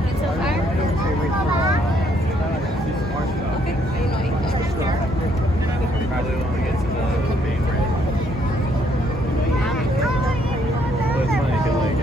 like it so far? Okay. Probably when we get to the main bridge. But it's funny because like I didn't realize like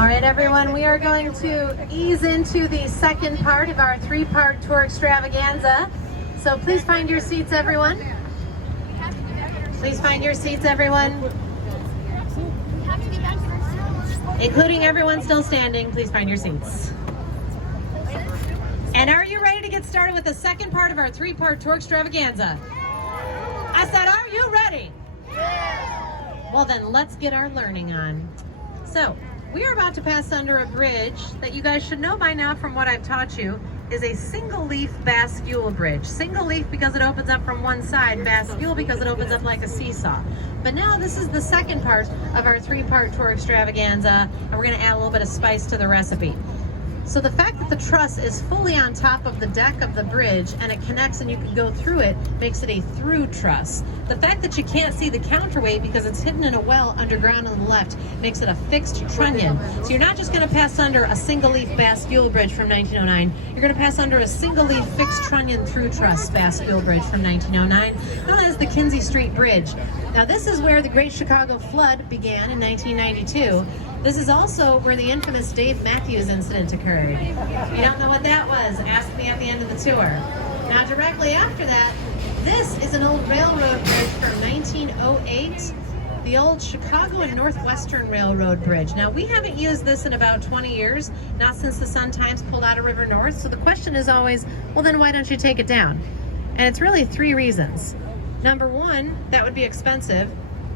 All right, everyone, we are going to ease into the second part of our three-part tour extravaganza. So please find your seats, everyone. Please find your seats, everyone. Including everyone still standing, please find your seats. And are you ready to get started with the second part of our three-part tour extravaganza? I said, are you ready? Well then, let's get our learning on. So, we are about to pass under a bridge that you guys should know by now from what I've taught you is a single leaf bascule bridge. Single leaf because it opens up from one side, bascule because it opens up like a seesaw. But now this is the second part of our three-part tour extravaganza, and we're gonna add a little bit of spice to the recipe. So the fact that the truss is fully on top of the deck of the bridge and it connects and you can go through it makes it a through truss. The fact that you can't see the counterweight because it's hidden in a well underground on the left makes it a fixed trunnion. So you're not just going to pass under a single leaf bascule bridge from 1909, you're going to pass under a single leaf fixed trunnion through truss bascule bridge from 1909, known as the Kinzie Street Bridge. Now this is where the Great Chicago Flood began in 1992. This is also where the infamous Dave Matthews incident occurred. If you don't know what that was, ask me at the end of the tour. Now directly after that, this is an old railroad bridge from 1908, the old Chicago and Northwestern Railroad Bridge. Now we haven't used this in about 20 years, not since the Sun-Times pulled out of River North, so the question is always, well then why don't you take it down? And it's really 3 reasons. Number 1, that would be expensive.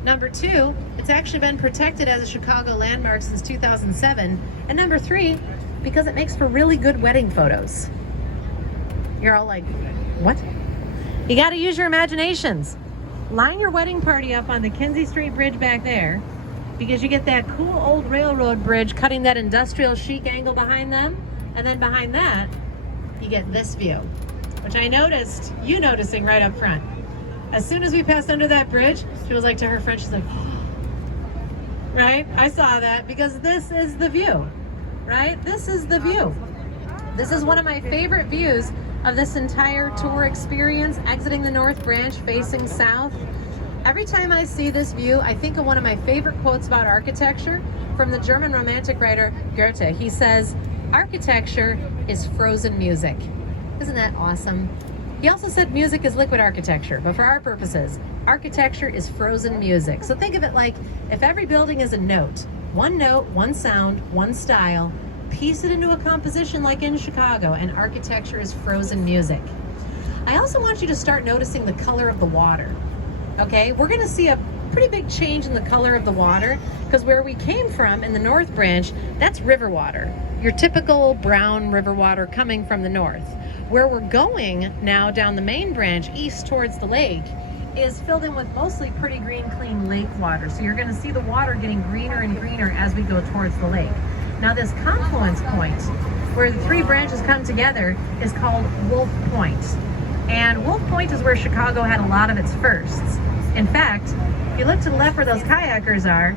Number 2, it's actually been protected as a Chicago landmark since 2007. And number 3, because it makes for really good wedding photos. You're all like, what? You gotta use your imaginations. Line your wedding party up on the Kinzie Street Bridge back there, because you get that cool old railroad bridge cutting that industrial chic angle behind them. And then behind that, you get this view, which I noticed you noticing right up front. As soon as we passed under that bridge, she was like to her friend, she's like, right? I saw that because this is the view, right? This is the view. This is one of my favorite views of this entire tour experience, exiting the North Branch, facing south. Every time I see this view, I think of one of my favorite quotes about architecture from the German Romantic writer Goethe. He says, "Architecture is frozen music." Isn't that awesome? He also said music is liquid architecture, but for our purposes, architecture is frozen music. So think of it like if every building is a note, one sound, one style, piece it into a composition like in Chicago, and architecture is frozen music. I also want you to start noticing the color of the water. Okay, we're gonna see a pretty big change in the color of the water because where we came from in the North Branch, that's river water. Your typical brown river water coming from the north. Where we're going now down the main branch east towards the lake is filled in with mostly pretty green, clean lake water. So you're gonna see the water getting greener and greener as we go towards the lake. Now this confluence point where the 3 branches come together is called Wolf Point. And Wolf Point is where Chicago had a lot of its firsts. In fact, if you look to the left where those kayakers are,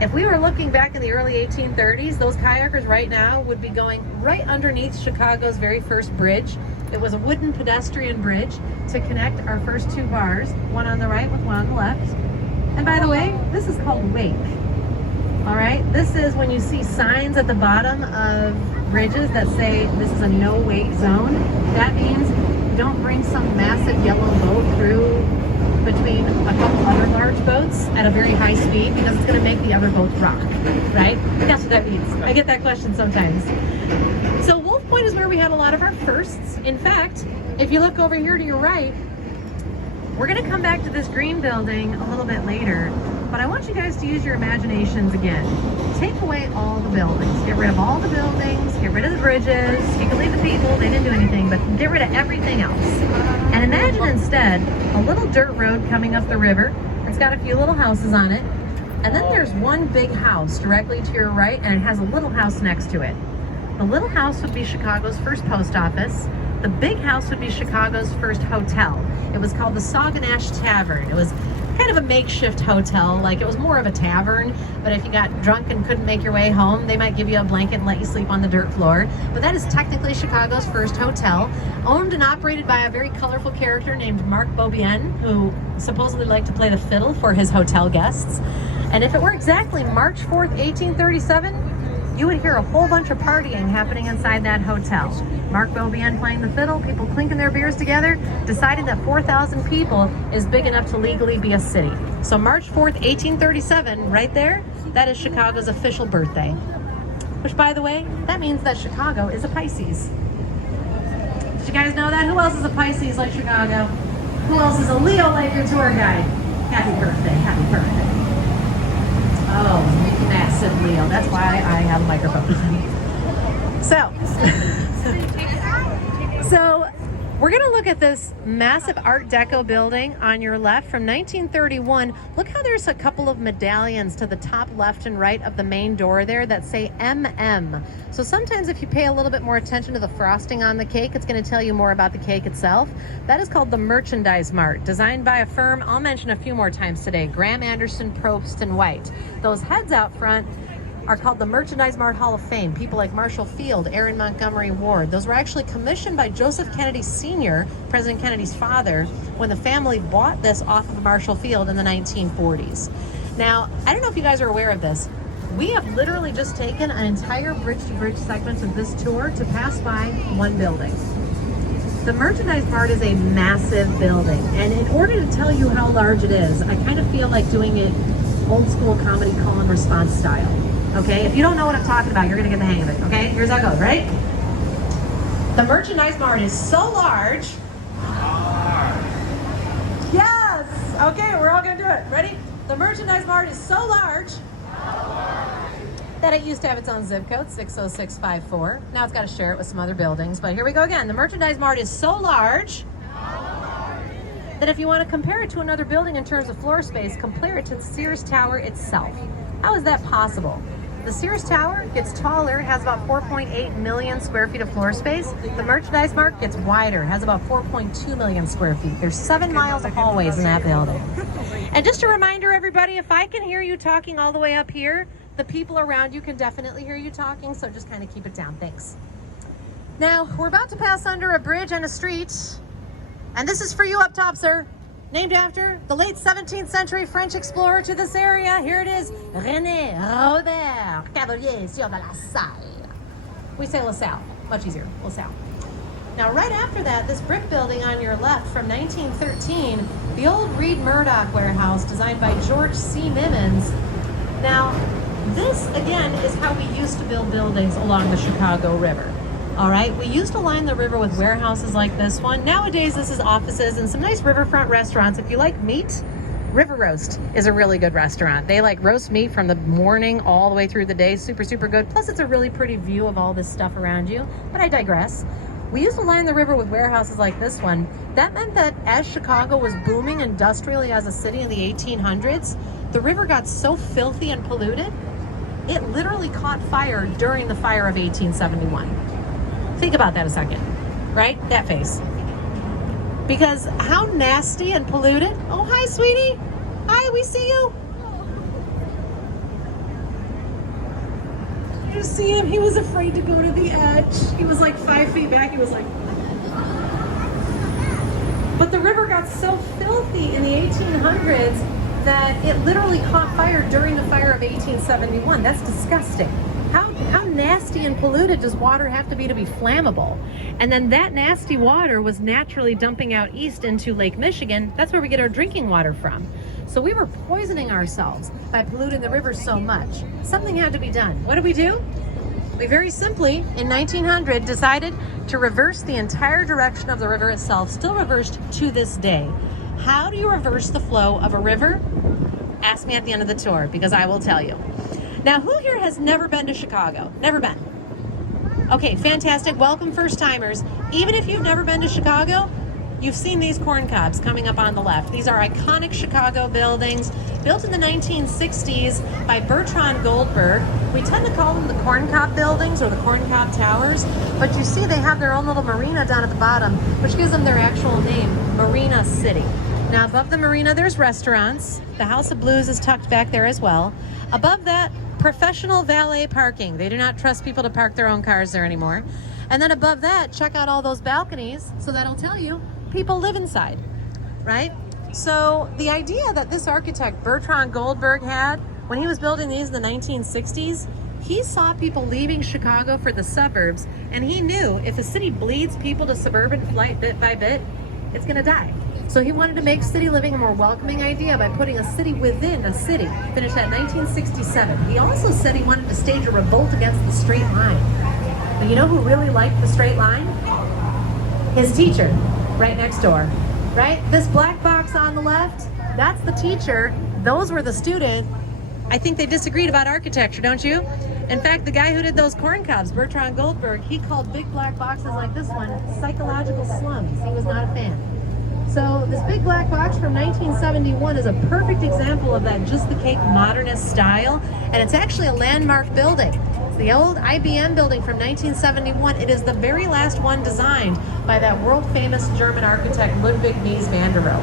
if we were looking back in the early 1830s, those kayakers right now would be going right underneath Chicago's very first bridge. It was a wooden pedestrian bridge to connect our first 2 bars, one on the right with one on the left. And by the way, this is called wake. All right, this is when you see signs at the bottom of bridges that say this is a no wake zone. That means don't bring some massive yellow boat through between a couple other large boats at a very high speed because it's going to make the other boats rock, right? That's what that means. I get that question sometimes. So Wolf Point is where we had a lot of our firsts. In fact, if you look over here to your right, we're going to come back to this green building a little bit later, but I want you guys to use your imaginations again. Take away all the buildings. Get rid of all the buildings, get rid of the bridges. You can leave the people, they didn't do anything, but get rid of everything else. And imagine instead a little dirt road coming up the river. It's got a few little houses on it. And then there's one big house directly to your right, and it has a little house next to it. The little house would be Chicago's first post office. The big house would be Chicago's first hotel. It was called the Sauganash Tavern. It was kind of a makeshift hotel, like it was more of a tavern, but if you got drunk and couldn't make your way home, they might give you a blanket and let you sleep on the dirt floor. But that is technically Chicago's first hotel, owned and operated by a very colorful character named Marc Beaubien, who supposedly liked to play the fiddle for his hotel guests. And if it were exactly March 4th, 1837, you would hear a whole bunch of partying happening inside that hotel. Marc Beaubien playing the fiddle, people clinking their beers together, deciding that 4,000 people is big enough to legally be a city. So March 4th, 1837, right there, that is Chicago's official birthday. Which, by the way, that means that Chicago is a Pisces. Did you guys know that? Who else is a Pisces like Chicago? Who else is a Leo like your tour guide? Happy birthday, happy birthday. Oh, massive Leo. That's why I have a microphone. So We're gonna look at this massive Art Deco building on your left from 1931. Look how there's a couple of medallions to the top left and right of the main door there that say MM. So sometimes if you pay a little bit more attention to the frosting on the cake, it's gonna tell you more about the cake itself. That is called the Merchandise Mart, designed by a firm I'll mention a few more times today, Graham Anderson, Probst, and White. Those heads out front are called the Merchandise Mart Hall of Fame. People like Marshall Field, Aaron Montgomery Ward. Those were actually commissioned by Joseph Kennedy Sr., President Kennedy's father, when the family bought this off of Marshall Field in the 1940s. Now, I don't know if you guys are aware of this. We have literally just taken an entire bridge-to-bridge segment of this tour to pass by one building. The Merchandise Mart is a massive building, and in order to tell you how large it is, I kind of feel like doing it old school comedy call and response style. Okay, if you don't know what I'm talking about, you're gonna get the hang of it, okay? Here's how it goes, right? The Merchandise Mart is so large. Yes! Okay, we're all gonna do it. Ready? The Merchandise Mart is so large that it used to have its own zip code, 60654. Now it's gotta share it with some other buildings, but here we go again. The Merchandise Mart is so large that if you wanna compare it to another building in terms of floor space, compare it to the Sears Tower itself. How is that possible? The Sears Tower gets taller, has about 4.8 million square feet of floor space. The Merchandise Mart gets wider, has about 4.2 million square feet. There's 7 miles of hallways in that building. And just a reminder, everybody, if I can hear you talking all the way up here, the people around you can definitely hear you talking, so just kind of keep it down. Thanks. Now, we're about to pass under a bridge and a street, and this is for you up top, sir. Named after the late 17th century French explorer to this area. Here it is, René Robert Cavelier sur de la Salle. We say LaSalle, much easier, LaSalle. Now right after that, this brick building on your left from 1913, the old Reed Murdoch warehouse designed by George C. Mimmons. Now, this again is how we used to build buildings along the Chicago River. All right, we used to line the river with warehouses like this one. Nowadays, this is offices and some nice riverfront restaurants. If you like meat, River Roast is a really good restaurant. They like roast meat from the morning all the way through the day. Super, super good. Plus, it's a really pretty view of all this stuff around you. But I digress. We used to line the river with warehouses like this one. That meant that as Chicago was booming industrially as a city in the 1800s, the river got so filthy and polluted, it literally caught fire during the fire of 1871. Think about that a second, right? That face. Because how nasty and polluted. Oh, hi, sweetie. Hi, we see you. Did you see him? He was afraid to go to the edge. He was like 5 feet back. He was like... But the river got so filthy in the 1800s that it literally caught fire during the fire of 1871. That's disgusting. How nasty and polluted does water have to be flammable? And then that nasty water was naturally dumping out east into Lake Michigan. That's where we get our drinking water from. So we were poisoning ourselves by polluting the river so much. Something had to be done. What did we do? We very simply, in 1900, decided to reverse the entire direction of the river itself, still reversed to this day. How do you reverse the flow of a river? Ask me at the end of the tour, because I will tell you. Now, who here has never been to Chicago? Never been? Okay, fantastic. Welcome, first timers. Even if you've never been to Chicago, you've seen these corn cobs coming up on the left. These are iconic Chicago buildings built in the 1960s by Bertrand Goldberg. We tend to call them the corn cob buildings or the corn cob towers, but you see they have their own little marina down at the bottom, which gives them their actual name, Marina City. Now, above the marina, there's restaurants. The House of Blues is tucked back there as well. Above that, professional valet parking. They do not trust people to park their own cars there anymore. And then above that, check out all those balconies. So that'll tell you people live inside, right? So the idea that this architect, Bertrand Goldberg, had when he was building these in the 1960s, he saw people leaving Chicago for the suburbs, and he knew if the city bleeds people to suburban flight bit by bit, it's gonna die. So he wanted to make city living a more welcoming idea by putting a city within a city. Finished that in 1967. He also said he wanted to stage a revolt against the straight line. But you know who really liked the straight line? His teacher, right next door, right? This black box on the left, that's the teacher. Those were the students. I think they disagreed about architecture, don't you? In fact, the guy who did those corn cobs, Bertrand Goldberg, he called big black boxes like this one psychological slums. He was not a fan. So this big black box from 1971 is a perfect example of that just the cake modernist style, and it's actually a landmark building. It's the old IBM building from 1971. It is the very last one designed by that world famous German architect Ludwig Mies van der Rohe.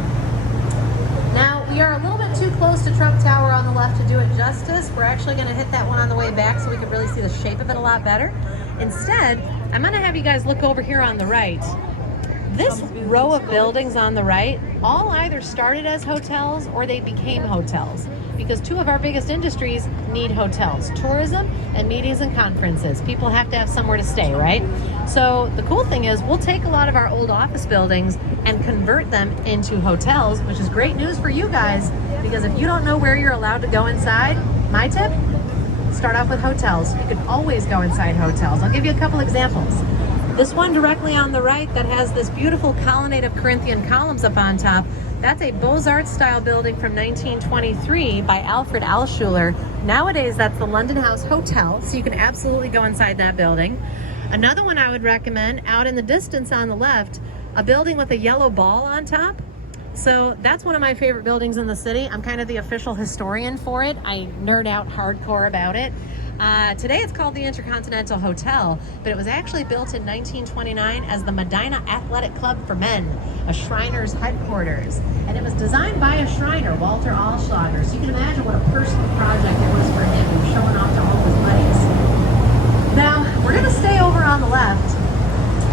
Now, we are a little bit too close to Trump Tower on the left to do it justice. We're actually going to hit that one on the way back so we can really see the shape of it a lot better. Instead, I'm going to have you guys look over here on the right. This row of buildings on the right all either started as hotels or they became hotels, because two of our biggest industries need hotels: tourism and meetings and conferences. People have to have somewhere to stay, right? So the cool thing is we'll take a lot of our old office buildings and convert them into hotels, which is great news for you guys, because if you don't know where you're allowed to go inside, my tip, start off with hotels. You can always go inside hotels. I'll give you a couple examples. This one directly on the right that has this beautiful colonnade of Corinthian columns up on top, that's a Beaux-Arts style building from 1923 by Alfred Alschuler. Nowadays, that's the London House Hotel, so you can absolutely go inside that building. Another one I would recommend, out in the distance on the left, a building with a yellow ball on top. So that's one of my favorite buildings in the city. I'm kind of the official historian for it. I nerd out hardcore about it. Today it's called the Intercontinental Hotel, but it was actually built in 1929 as the Medina Athletic Club for Men, a Shriner's headquarters. And it was designed by a Shriner, Walter Allschlager. So you can imagine what a personal project it was for him. He was showing off to all his buddies. Now, we're going to stay over on the left,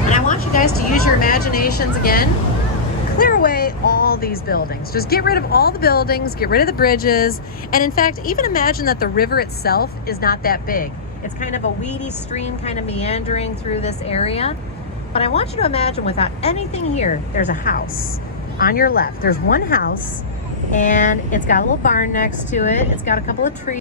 and I want you guys to use your imaginations again. Clear away all these buildings. Just get rid of all the buildings, get rid of the bridges, and in fact, even imagine that the river itself is not that big. It's kind of a weedy stream kind of meandering through this area. But I want you to imagine without anything here, there's a house on your left. There's one house, and it's got a little barn next to it. It's got a couple of trees.